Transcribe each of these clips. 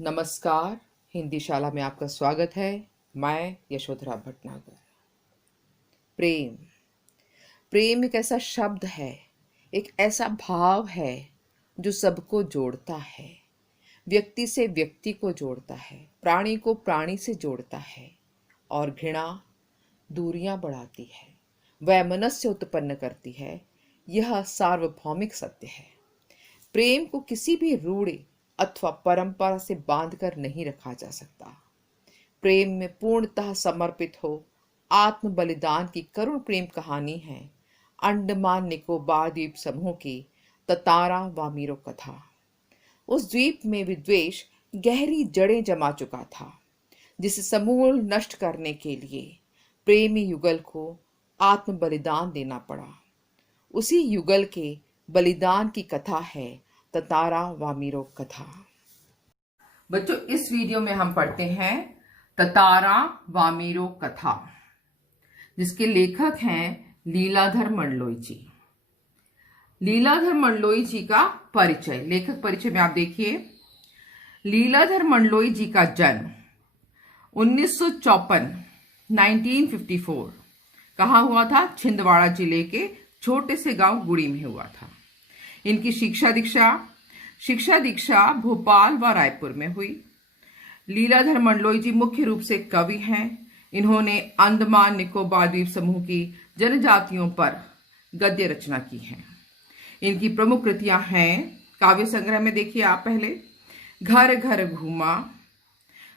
नमस्कार। हिंदी शाला में आपका स्वागत है। मैं यशोधरा भटनागर। प्रेम प्रेम एक ऐसा शब्द है, एक ऐसा भाव है जो सबको जोड़ता है, व्यक्ति से व्यक्ति को जोड़ता है, प्राणी को प्राणी से जोड़ता है और घृणा दूरियां बढ़ाती है, वैमनस्य उत्पन्न करती है। यह सार्वभौमिक सत्य है। प्रेम को किसी भी रूढ़ि अथवा परंपरा से बांधकर नहीं रखा जा सकता। प्रेम में पूर्णतः समर्पित हो आत्म बलिदान की करुण प्रेम कहानी है अंडमान निकोबार द्वीप समूह की ततारा वामीरो कथा। उस द्वीप में विद्वेष गहरी जड़ें जमा चुका था, जिसे समूल नष्ट करने के लिए प्रेमी युगल को आत्म बलिदान देना पड़ा। उसी युगल के बलिदान की कथा है ततारा वामीरो कथा। बच्चों, इस वीडियो में हम पढ़ते हैं ततारा वामीरो कथा, जिसके लेखक हैं लीलाधर मंडलोई जी। लीलाधर मंडलोई जी का परिचय, लेखक परिचय में आप देखिए। लीलाधर मंडलोई जी का जन्म 1954 1954 कहाँ हुआ था? छिंदवाड़ा जिले के छोटे से गांव गुड़ी में हुआ था। इनकी शिक्षा दीक्षा भोपाल व रायपुर में हुई। लीलाधर मंडलोई जी मुख्य रूप से कवि हैं। इन्होंने अंडमान निकोबार द्वीप समूह की जनजातियों पर गद्य रचना की है। इनकी प्रमुख कृतियां हैं, काव्य संग्रह में देखिए आप पहले, घर घर घूमा,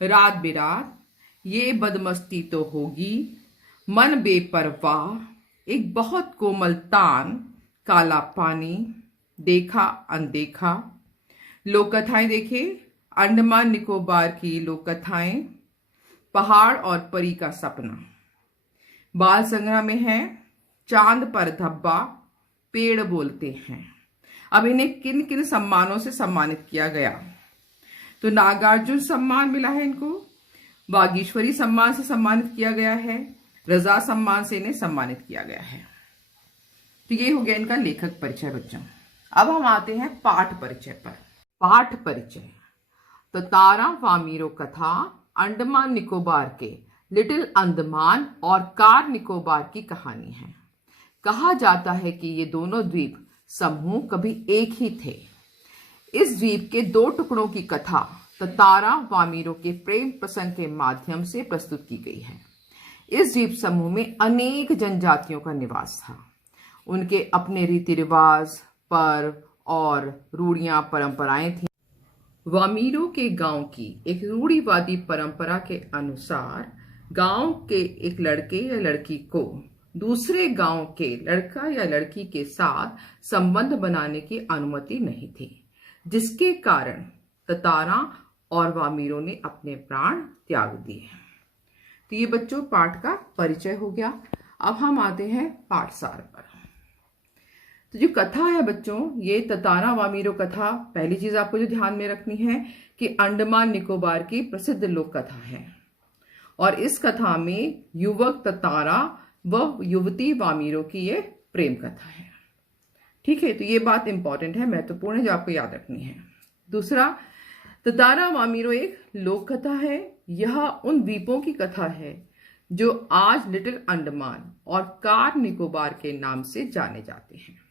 रात बिरात, ये बदमस्ती तो होगी, मन बेपरवाह, एक बहुत कोमल तान, काला पानी, देखा अनदेखा। लोक कथाएं देखिए, अंडमान निकोबार की लोक कथाएं, पहाड़ और परी का सपना। बाल संग्रह में है चांद पर धब्बा, पेड़ बोलते हैं। अब इन्हें किन किन सम्मानों से सम्मानित किया गया? तो नागार्जुन सम्मान मिला है इनको, वागीश्वरी सम्मान से सम्मानित किया गया है, रजा सम्मान से इन्हें सम्मानित किया गया है। तो ये हो गया इनका लेखक परिचय बच्चों। अब हम आते हैं पाठ परिचय पर। पाठ परिचय। ततारा वामीरो कथा अंडमान निकोबार के लिटिल अंडमान और कार निकोबार की कहानी है। कहा जाता है कि ये दोनों द्वीप समूह कभी एक ही थे। इस द्वीप के दो टुकड़ों की कथा ततारा वामीरो के प्रेम प्रसंग के माध्यम से प्रस्तुत की गई है। इस द्वीप समूह में अनेक जनजातियों का निवास था। उनके अपने रीति रिवाज, पर्व और रूढ़ियां परंपराएं थीं। वामीरो के गांव की एक रूढ़िवादी परंपरा के अनुसार गांव के एक लड़के या लड़की को दूसरे गांव के लड़का या लड़की के साथ संबंध बनाने की अनुमति नहीं थी, जिसके कारण ततारा और वामीरो ने अपने प्राण त्याग दिए। तो ये बच्चों पाठ का परिचय हो गया। अब हम आते हैं पाठसार पर। तो जो कथा है बच्चों, ये ततारा वामीरो कथा, पहली चीज आपको जो ध्यान में रखनी है कि अंडमान निकोबार की प्रसिद्ध लोक कथा है और इस कथा में युवक ततारा व युवती वामीरो की ये प्रेम कथा है। ठीक है, तो ये बात इंपॉर्टेंट है, महत्वपूर्ण है, जो आपको याद रखनी है। दूसरा, ततारा वामीरो एक लोक कथा है। यह उन द्वीपों की कथा है जो आज लिटिल अंडमान और कार निकोबार के नाम से जाने जाते हैं।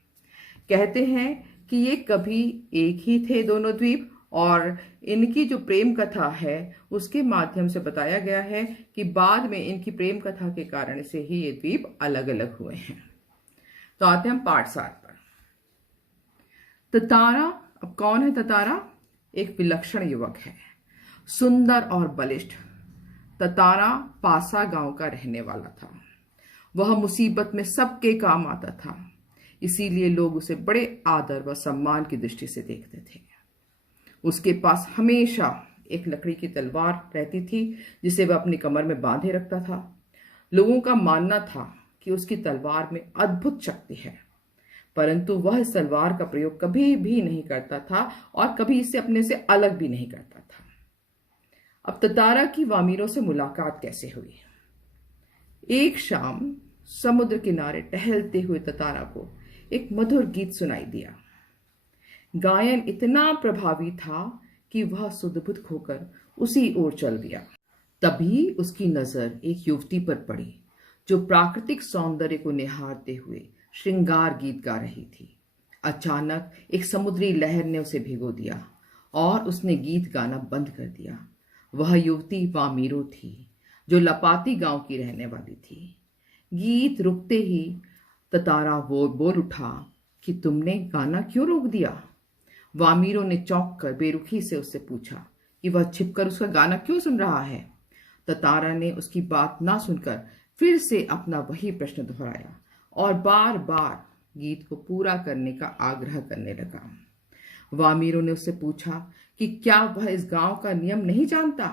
कहते हैं कि ये कभी एक ही थे दोनों द्वीप, और इनकी जो प्रेम कथा है उसके माध्यम से बताया गया है कि बाद में इनकी प्रेम कथा के कारण से ही ये द्वीप अलग अलग हुए हैं। तो आते हैं हम पाठसार पर। ततारा, अब कौन है ततारा? एक विलक्षण युवक है, सुंदर और बलिष्ठ। ततारा पासा गांव का रहने वाला था। वह मुसीबत में सबके काम आता था, इसीलिए लोग उसे बड़े आदर व सम्मान की दृष्टि से देखते थे। उसके पास हमेशा एक लकड़ी की तलवार रहती थी, जिसे वह अपनी कमर में बांधे रखता था। लोगों का मानना था कि उसकी तलवार में अद्भुत शक्ति है, परंतु वह इस तलवार का प्रयोग कभी भी नहीं करता था और कभी इसे अपने से अलग भी नहीं करता था। अब ततारा की वामीरो से मुलाकात कैसे हुई? एक शाम समुद्र किनारे टहलते हुए ततारा को एक मधुर गीत सुनाई दिया। गायन इतना प्रभावी था कि वह सुध-बुध खोकर उसी ओर चल दिया। तभी उसकी नजर एक युवती पर पड़ी जो प्राकृतिक सौंदर्य को निहारते हुए श्रृंगार गीत गा रही थी। अचानक एक समुद्री लहर ने उसे भिगो दिया और उसने गीत गाना बंद कर दिया। वह युवती वामीरो थी जो लपाती गांव की रहने वाली थी। गीत रुकते ही ततारा वो बोल उठा कि तुमने गाना क्यों रोक दिया? वामीरो ने चौंक कर बेरुखी से उससे पूछा कि वह छिपकर उसका गाना क्यों सुन रहा है। ततारा ने उसकी बात ना सुनकर फिर से अपना वही प्रश्न दोहराया और बार बार गीत को पूरा करने का आग्रह करने लगा। वामीरो ने उससे पूछा कि क्या वह इस गांव का नियम नहीं जानता।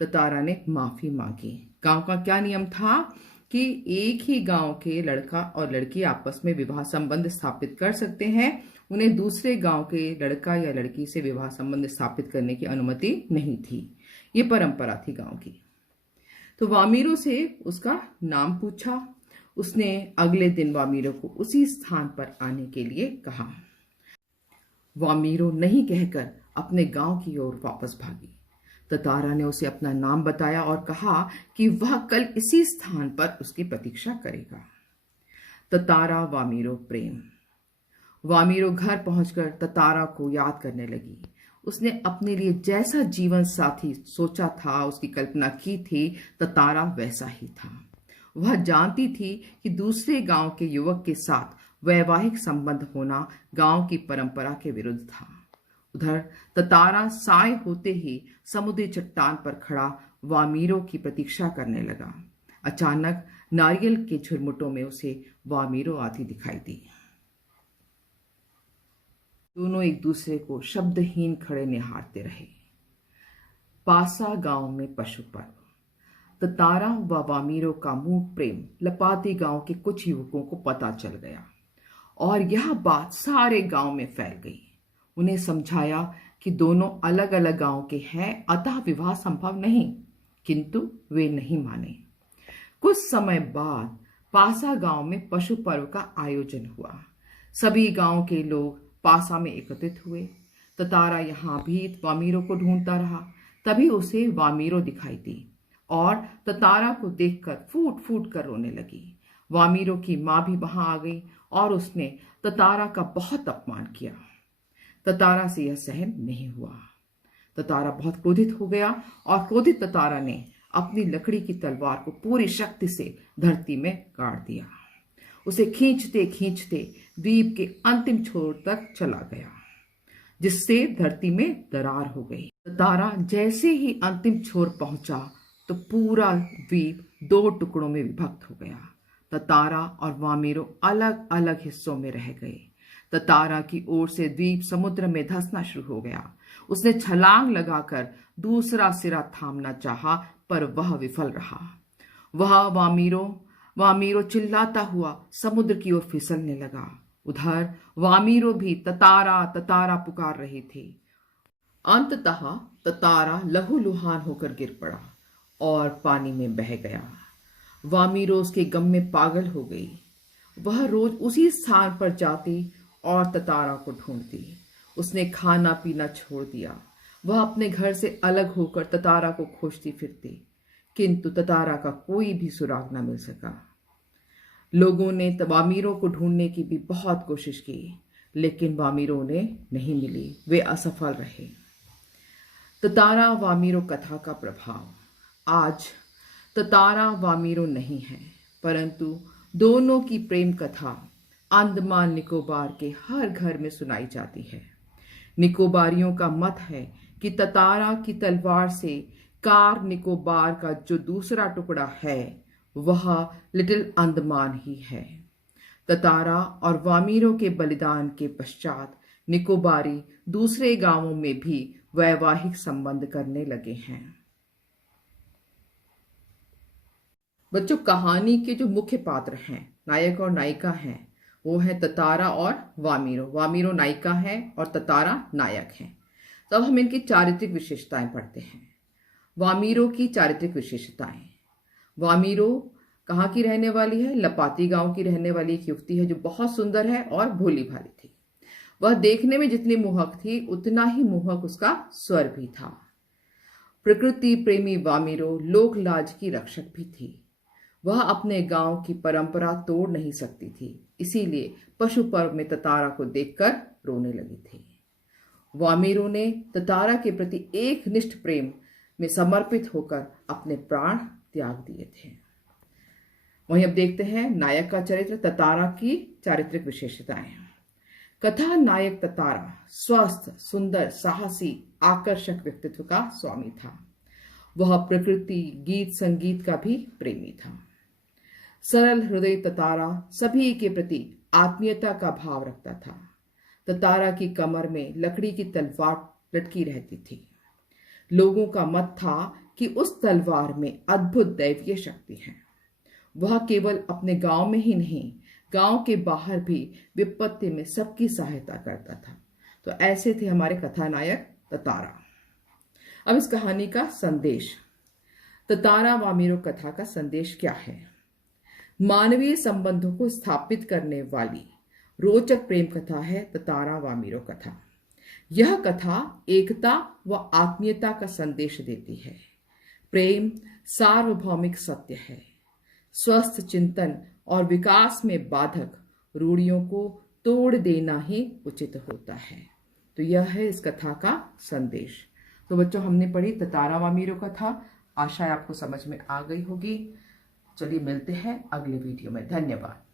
ततारा ने माफी मांगी। गांव का क्या नियम था कि एक ही गांव के लड़का और लड़की आपस में विवाह संबंध स्थापित कर सकते हैं। उन्हें दूसरे गांव के लड़का या लड़की से विवाह संबंध स्थापित करने की अनुमति नहीं थी। ये परंपरा थी गांव की। तो वामीरो से उसका नाम पूछा। उसने अगले दिन वामीरो को उसी स्थान पर आने के लिए कहा। वामीरो नहीं कहकर अपने गांव की ओर वापस भागी। ततारा ने उसे अपना नाम बताया और कहा कि वह कल इसी स्थान पर उसकी प्रतीक्षा करेगा। ततारा वामीरो प्रेम। वामीरो घर पहुंचकर ततारा को याद करने लगी। उसने अपने लिए जैसा जीवन साथी सोचा था, उसकी कल्पना की थी, ततारा वैसा ही था। वह जानती थी कि दूसरे गांव के युवक के साथ वैवाहिक संबंध होना गांव की परंपरा के विरुद्ध था। उधर ततारा साय होते ही समुद्री चट्टान पर खड़ा वामीरो की प्रतीक्षा करने लगा। अचानक नारियल के झुरमुटों में उसे वामीरो आती दिखाई दी। दोनों एक दूसरे को शब्दहीन खड़े निहारते रहे। पासा गांव में पशु पर्व। ततारा व वामीरो का मूक प्रेम लपाती गांव के कुछ युवकों को पता चल गया और यह बात सारे गांव में फैल गई। उन्हें समझाया कि दोनों अलग अलग गांव के हैं, अतः विवाह संभव नहीं, किंतु वे नहीं माने। कुछ समय बाद पासा गांव में पशु पर्व का आयोजन हुआ। सभी गांव के लोग पासा में एकत्रित हुए। ततारा यहां भी वामीरो को ढूंढता रहा। तभी उसे वामीरो दिखाई दी और ततारा को देखकर फूट फूट कर रोने लगी। वामीरो की मां भी वहां आ गई और उसने ततारा का बहुत अपमान किया। ततारा से यह सहन नहीं हुआ। ततारा बहुत क्रोधित हो गया और क्रोधित ततारा ने अपनी लकड़ी की तलवार को पूरी शक्ति से धरती में गाड़ दिया। उसे खींचते खींचते द्वीप के अंतिम छोर तक चला गया, जिससे धरती में दरार हो गई। ततारा जैसे ही अंतिम छोर पहुंचा तो पूरा द्वीप दो टुकड़ों में विभक्त हो गया। ततारा और वामीरो अलग अलग हिस्सों में रह गए। ततारा की ओर से द्वीप समुद्र में धंसना शुरू हो गया। उसने छलांग लगाकर दूसरा सिरा थामना चाहा, पर वह विफल रहा। वह वामीरो चिल्लाता हुआ समुद्र की ओर फिसलने लगा। उधर वामीरो भी ततारा ततारा पुकार रही थी। अंततः ततारा लहूलुहान होकर गिर पड़ा और पानी में बह गया। वामीरो उसके गम में पागल हो गई। वह रोज उसी स्थान पर जाती और ततारा को ढूंढती। उसने खाना पीना छोड़ दिया। वह अपने घर से अलग होकर ततारा को खोजती फिरती, किंतु ततारा का कोई भी सुराग न मिल सका। लोगों ने वामीरो को ढूंढने की भी बहुत कोशिश की, लेकिन वामीरो ने नहीं मिली। वे असफल रहे। ततारा वामीरो कथा का प्रभाव। आज ततारा वामीरो नहीं है, परंतु दोनों की प्रेम कथा अंडमान निकोबार के हर घर में सुनाई जाती है। निकोबारियों का मत है कि ततारा की तलवार से कार निकोबार का जो दूसरा टुकड़ा है वह लिटिल अंडमान ही है। ततारा और वामीरो के बलिदान के पश्चात निकोबारी दूसरे गांवों में भी वैवाहिक संबंध करने लगे हैं। बच्चों, कहानी के जो मुख्य पात्र हैं, नायक और नायिका हैं, वो है ततारा और वामीरो। वामीरो नायिका है और ततारा नायक है। तो अब हम इनकी चारित्रिक विशेषताएं पढ़ते हैं। वामीरो की चारित्रिक विशेषताएं। वामीरो कहाँ की रहने वाली है? लपाती गांव की रहने वाली एक युवती है जो बहुत सुंदर है और भोली भाली थी। वह देखने में जितनी मोहक थी उतना ही मोहक उसका स्वर भी था। प्रकृति प्रेमी वामीरो लोक लाज की रक्षक भी थी। वह अपने गांव की परंपरा तोड़ नहीं सकती थी, इसीलिए पशु पर्व में ततारा को देखकर रोने लगी थी। वामीरो ने ततारा के प्रति एक निष्ठ प्रेम में समर्पित होकर अपने प्राण त्याग दिए थे। वहीं अब देखते हैं नायक का चरित्र, ततारा की चारित्रिक विशेषताएं। कथा नायक ततारा स्वस्थ, सुंदर, साहसी, आकर्षक व्यक्तित्व का स्वामी था। वह प्रकृति, गीत, संगीत का भी प्रेमी था। सरल हृदय ततारा सभी के प्रति आत्मीयता का भाव रखता था। ततारा की कमर में लकड़ी की तलवार लटकी रहती थी। लोगों का मत था कि उस तलवार में अद्भुत दैवीय शक्ति है। वह केवल अपने गांव में ही नहीं, गांव के बाहर भी विपत्ति में सबकी सहायता करता था। तो ऐसे थे हमारे कथानायक ततारा। अब इस कहानी का संदेश। ततारा वामीरो कथा का संदेश क्या है? मानवीय संबंधों को स्थापित करने वाली रोचक प्रेम कथा है ततारा वामीरो कथा। यह कथा एकता व आत्मीयता का संदेश देती है। प्रेम सार्वभौमिक सत्य है। स्वस्थ चिंतन और विकास में बाधक रूढ़ियों को तोड़ देना ही उचित होता है। तो यह है इस कथा का संदेश। तो बच्चों, हमने पढ़ी ततारा वामीरो कथा। आशा है आपको समझ में आ गई होगी। चलिए मिलते हैं अगले वीडियो में। धन्यवाद।